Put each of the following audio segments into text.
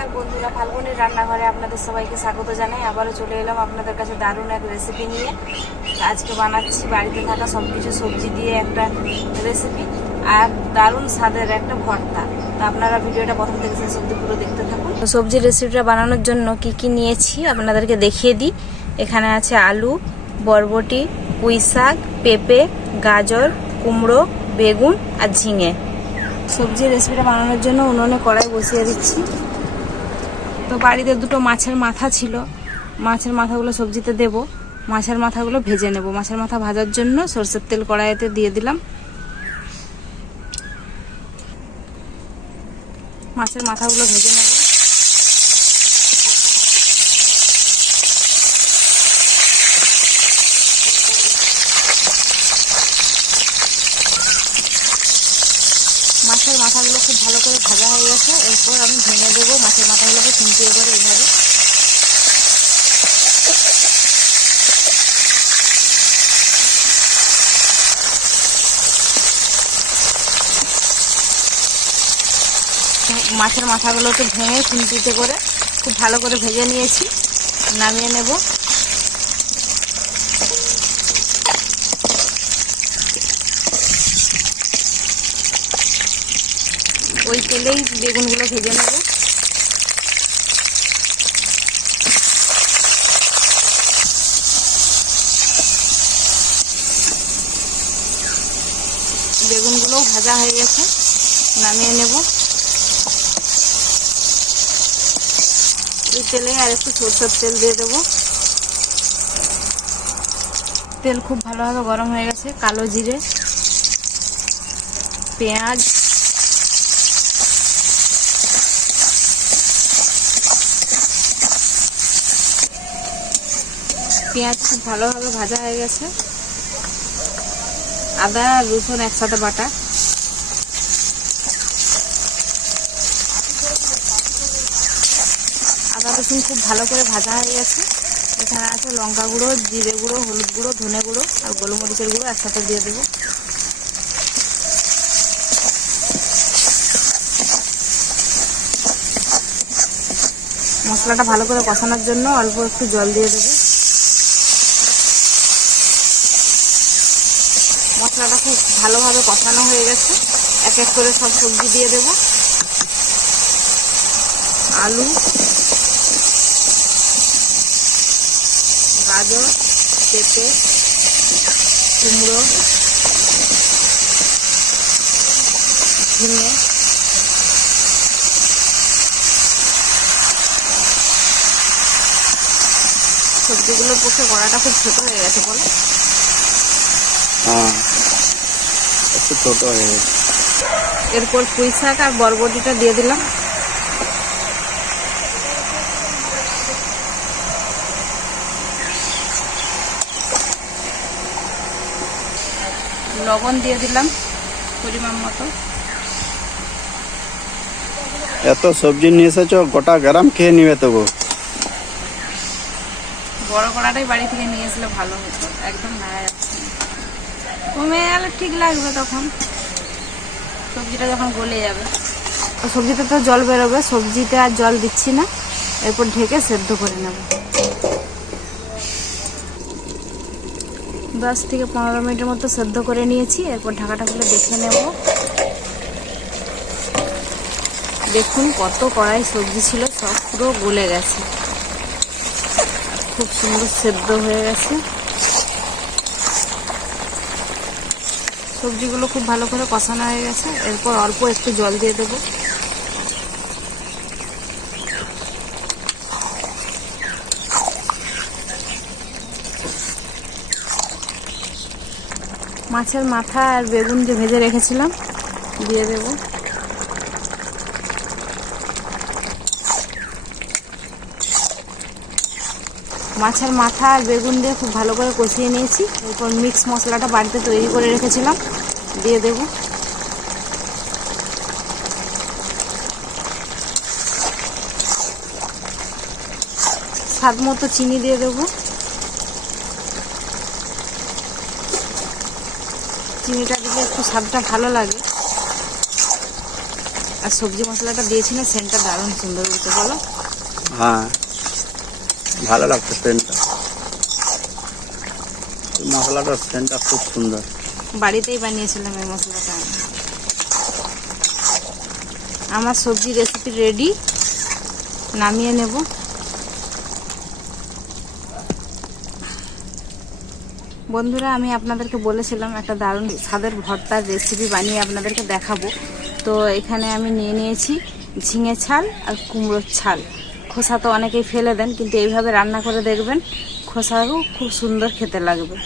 নমস্কার বন্ধুরা, ফাল্গুনের রান্নাঘরে আপনাদের সবাইকে স্বাগত জানাই। আবারও চলে এলাম আপনাদের কাছে দারুণ এক রেসিপি নিয়ে। আজকে বানাচ্ছি বাড়িতে থাকা সব কিছু সবজি দিয়ে একটা রেসিপি আর দারুণ স্বাদের একটা ভর্তা। তো আপনারা ভিডিওটা প্রথম থেকে শেষ অবধি পুরো দেখতে থাকুন। তো সবজির রেসিপিটা বানানোর জন্য কি কি নিয়েছি আপনাদেরকে দেখিয়ে দিই। এখানে আছে আলু, বরবটি, পুঁই শাক, পেঁপে, গাজর, কুমড়ো, বেগুন আর ঝিঙে। সবজির রেসিপিটা বানানোর জন্য উনুনে কড়াই বসিয়ে দিচ্ছি। তো বাড়িতে দুটো মাছের মাথা ছিল, মাছের মাথাগুলো সবজিতে দেব। মাছের মাথাগুলো ভেজে নেব। মাছের মাথা ভাজার জন্য সরষের তেল কড়াইতে দিয়ে দিলাম। মাছের মাথাগুলো ভেজে নেব। মাছের মাথাগুলো খুব ভালো করে ভাজা হয়ে গেছে। এরপর আমি ভেঙে দেবো মাছের মাথাগুলোকে খুন্তিয়ে করে এইভাবে। মাছের মাথাগুলোকে ভেঙে খুন্তিতে করে খুব ভালো করে ভেজে নিয়েছি। নামিয়ে নেব। ওই তেলেই বেগুনগুলো ভেজে নেব। বেগুনগুলোও ভাজা হয়ে গেছে, নামিয়ে নেব। ওই তেলে আর একটু সরষের তেল দিয়ে দেবো। তেল খুব ভালোভাবে গরম হয়ে গেছে। কালো জিরে, পেঁয়াজ, পেঁয়াজ খুব ভালোভাবে ভাজা হয়ে গেছে। আদা আর রসুন একসাথে বাটা। আদা রসুন খুব ভালো করে ভাজা হয়ে গেছে। এখানে আছে লঙ্কা গুঁড়ো, জিরে গুঁড়ো, হলুদ গুঁড়ো, ধনে গুঁড়ো আর গোলমরিচের গুঁড়ো একসাথে দিয়ে দেবো। মশলাটা ভালো করে কষানোর জন্য অল্প একটু জল দিয়ে দেবো। মশলাটা খুব ভালোভাবে কষানো হয়ে গেছে। এক এক করে সব সবজি দিয়ে দেব। আলু, গাজর, পেঁপে, কুমড়ো, ঝিঙে, সবজিগুলোর পক্ষে কড়াটা খুব ছোট হয়ে গেছে বলো? হ্যাঁ, একটু ছোট হয়ে গেছে। এরপর পুঁই শাক আর বরবটিটা দিয়ে দিলাম। লবণ দিয়ে দিলাম পরিমাণ মতো। এত সবজি নিয়ে এসেছো, গোটা গ্রাম খেয়ে নিবে তবু। বড় কড়াটাই বাড়ি থেকে নিয়ে আসলে ভালো হতো। একদম নাড়া যাচ্ছে না। কমে গেলে ঠিক লাগবে তখন, সবজিটা যখন গলে যাবে। তো সবজিতে তো জল বেরোবে, সবজিতে আর জল দিচ্ছি না। এরপর ঢেকে সেদ্ধ করে নেব। 10 থেকে 15 মিনিটের মতো সেদ্ধ করে নিয়েছি। এরপর ঢাকাটা খুলে দেখে নেব। দেখুন কত কড়াই সবজি ছিল, সব পুরো গলে গেছে। খুব সুন্দর সেদ্ধ হয়ে গেছে। সবজিগুলো খুব ভালো করে কষানো হয়ে গেছে। এরপর অল্প একটু জল দিয়ে দেবো। মাছের মাথা আর বেগুন যে ভেজে রেখেছিলাম দিয়ে দেব। মাছের মাথা আর বেগুন দিয়ে খুব ভালো করে কষিয়ে নিয়েছি। এরপর মিক্স মশলাটা বাড়িতে তৈরি করে রেখেছিলাম দিয়ে দেব। স্বাদ মতো চিনি দিয়ে দেবো। চিনিটা দিলে একটু স্বাদটা ভালো লাগে। আর সবজি মশলাটা দিয়েছি না, সেন্টটা দারুণ সুন্দর হয়েছে, বলো? হ্যাঁ, ভালো লাগছে সেন্টটা, মশলাটার সেন্টটা খুব সুন্দর। বাড়িতেই বানিয়েছিলাম এই মশলাটা। আমার সবজি রেসিপি রেডি, নামিয়ে নেব। বন্ধুরা, আমি আপনাদেরকে বলেছিলাম একটা দারুণ স্বাদের ভর্তার রেসিপি বানিয়ে আপনাদেরকে দেখাবো। তো এখানে আমি নিয়ে নিয়েছি ঝিঙে ছাল আর কুমড়োর ছাল। খোসা তো অনেকেই ফেলে দেন, কিন্তু এইভাবে রান্না করে দেখবেন, খোসাও খুব সুন্দর খেতে লাগবে।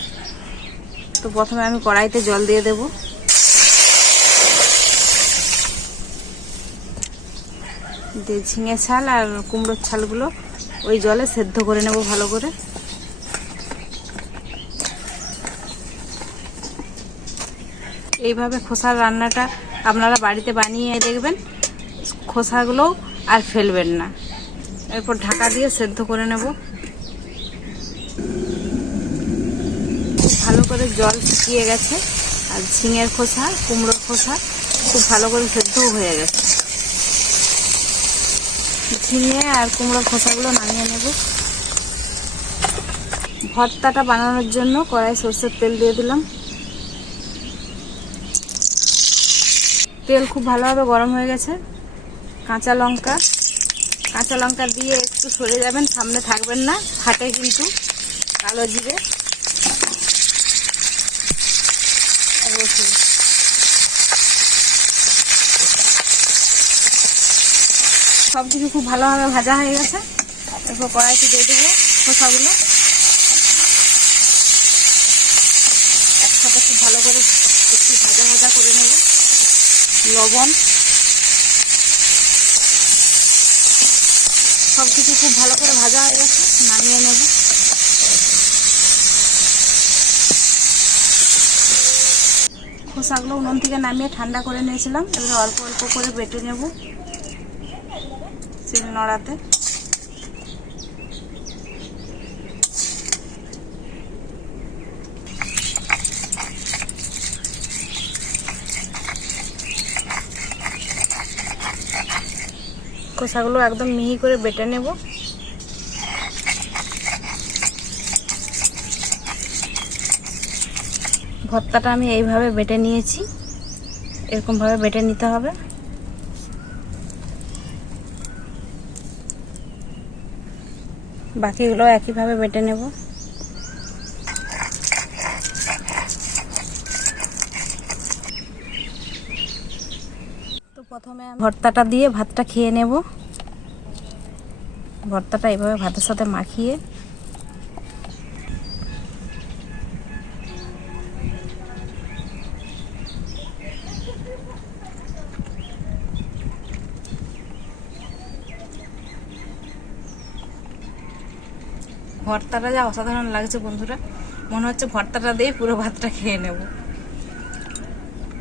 তো প্রথমে আমি কড়াইতে জল দিয়ে দেব। দিয়ে ঝিঙে ছাল আর কুমড়োর ছালগুলো ওই জলে সেদ্ধ করে নেব ভালো করে। এইভাবে খোসার রান্নাটা আপনারা বাড়িতে বানিয়ে দেখবেন, খোসাগুলো আর ফেলবেন না। এরপর ঢাকা দিয়ে সেদ্ধ করে নেব। খুব ভালো করে জল শুকিয়ে গেছে, আর ঝিঙের খোসা কুমড়োর খোসা খুব ভালো করে সেদ্ধও হয়ে গেছে। ঝিঙে আর কুমড়োর খোসাগুলো নামিয়ে নেব। ভর্তাটা বানানোর জন্য কড়াই সরষের তেল দিয়ে দিলাম। তেল খুব ভালোভাবে গরম হয়ে গেছে। কাঁচা লঙ্কা দিয়ে একটু সরে যাবেন, সামনে থাকবেন না, ফাটে কিন্তু। কালো জিরে, রসুন, সব কিছু খুব ভালোভাবে ভাজা হয়ে গেছে। এরপর কড়াইতে দিয়ে দেবো খোসাগুলো, একসাথে খুব ভালো করে একটু ভাজা করে নেব। লবণ, সব কিছু খুব ভালো করে ভাজা হয়ে গেছে, নামিয়ে নেব। খোসাগুলো উনুন থেকে নামিয়ে ঠান্ডা করে নিয়েছিলাম। এবারে অল্প অল্প করে বেটে নেব শিল নোড়াতে। খোসাগুলো একদম মিহি করে বেটে নেব। ভর্তাটা আমি এইভাবে বেটে নিয়েছি, এরকম ভাবে বেটে নিতে হবে। বাকিগুলো একইভাবে বেটে নেব। তো প্রথমে ভর্তাটা দিয়ে ভাতটা খেয়ে নেব। ভর্তাটা এইভাবে ভাতের সাথে মাখিয়ে ভর্তাটা যা অসাধারণ লাগছে বন্ধুরা, মনে হচ্ছে ভর্তাটা দিয়ে পুরো ভাতটা খেয়ে নেব।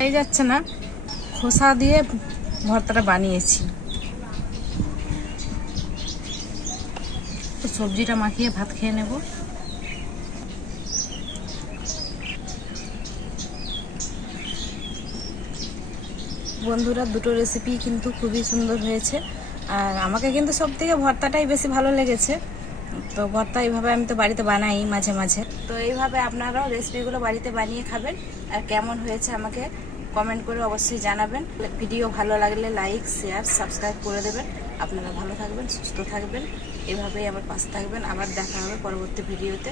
এই যাচ্ছে না, খোসা দিয়ে ভর্তাটা বানিয়েছি। তো সবজিটা মাখিয়ে ভাত খেয়ে নেব। বন্ধুরা, দুটো রেসিপি কিন্তু খুবই সুন্দর হয়েছে, আর আমাকে কিন্তু সব থেকে ভর্তাটাই বেশি ভালো লেগেছে। তো ভর্তা এইভাবে আমি তো বাড়িতে বানাই মাঝে মাঝে। তো এইভাবে আপনারাও রেসিপিগুলো বাড়িতে বানিয়ে খাবেন, আর কেমন হয়েছে আমাকে কমেন্ট করে অবশ্যই জানাবেন। ভিডিও ভালো লাগলে লাইক, শেয়ার, সাবস্ক্রাইব করে দেবেন। আপনারা ভালো থাকবেন, সুস্থ থাকবেন, এভাবেই আমার পাশে থাকবেন। আবার দেখা হবে পরবর্তী ভিডিওতে।